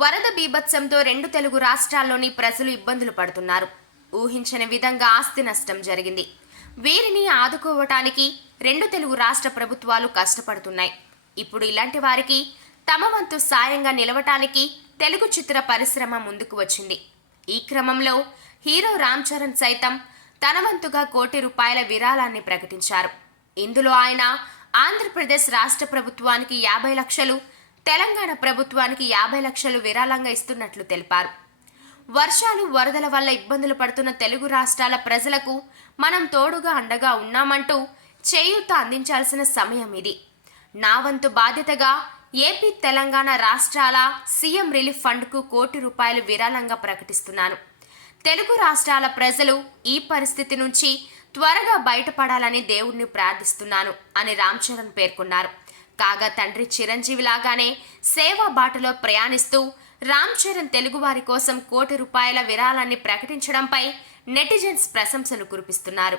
వరద బీభత్సంతో రెండు తెలుగు రాష్ట్రాల్లోని ప్రజలు ఇబ్బందులు పడుతున్నారు. ఊహించని విధంగా ఆస్తి నష్టం జరిగింది. వీరిని ఆదుకోవటానికి రెండు తెలుగు రాష్ట్ర ప్రభుత్వాలు కష్టపడుతున్నాయి. ఇప్పుడు ఇలాంటి వారికి తమ వంతు సాయంగా నిలవటానికి తెలుగు చిత్ర పరిశ్రమ ముందుకు వచ్చింది. ఈ క్రమంలో హీరో రామ్ చరణ్ సైతం తన వంతుగా కోటి రూపాయల విరాళాన్ని ప్రకటించారు. ఇందులో ఆయన ఆంధ్రప్రదేశ్ రాష్ట్ర ప్రభుత్వానికి యాభై లక్షలు తెలంగాణ ప్రభుత్వానికి యాభై లక్షలు విరాళంగా ఇస్తున్నట్లు తెలిపారు. వర్షాలు వరదల వల్ల ఇబ్బందులు పడుతున్న తెలుగు రాష్ట్రాల ప్రజలకు మనం తోడుగా అండగా ఉన్నామంటూ చేయూత అందించాల్సిన సమయం ఇది. నా వంతు బాధ్యతగా ఏపీ తెలంగాణ రాష్ట్రాల సీఎం రిలీఫ్ ఫండ్కు కోటి రూపాయలు విరాళంగా ప్రకటిస్తున్నాను. తెలుగు రాష్ట్రాల ప్రజలు ఈ పరిస్థితి నుంచి త్వరగా బయటపడాలని దేవుణ్ణి ప్రార్థిస్తున్నాను అని రామ్ చరణ్ పేర్కొన్నారు. కాగా తండ్రి చిరంజీవి లాగానే సేవా బాటలో ప్రయాణిస్తూ రామ్ చరణ్ తెలుగువారి కోసం కోటి రూపాయల విరాళాన్ని ప్రకటించడంపై నెటిజన్స్ ప్రశంసలు కురిపిస్తున్నారు.